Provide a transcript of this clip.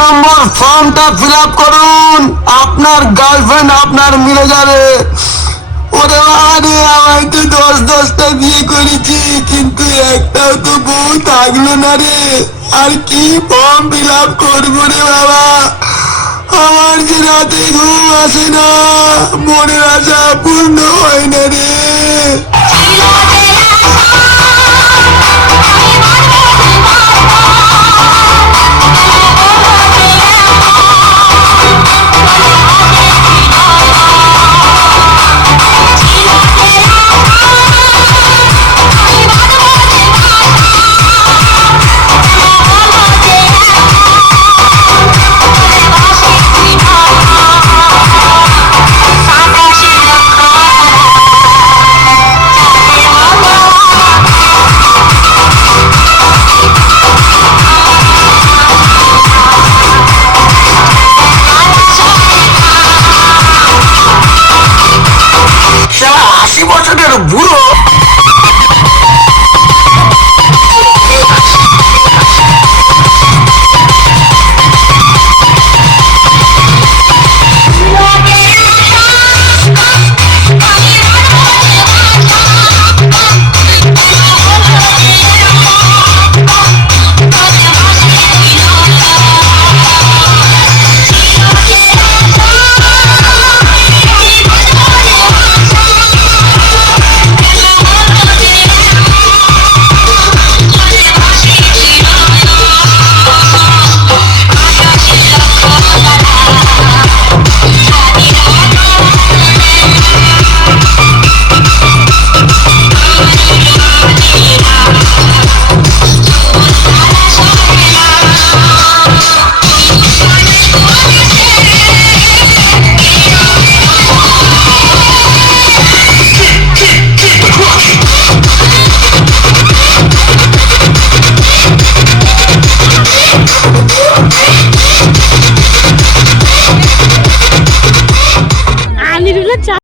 নম্বর ফর্মটা fill up করুন, আপনার গার্লফ্রেন্ড আপনার মিলে যাবে। ওরে বাবারে, আমি তো 10-10টা বিয়ে করেছি, কিন্তু একটাও তো বউ থাকলো না রে। আর কি ফর্ম ফিল আপ করবো রে বাবা, আমার যে রাতে ঘুম আসে না, মনের আশা পূর্ণ হয় না রে। শালা 80 বছরের বুড়ো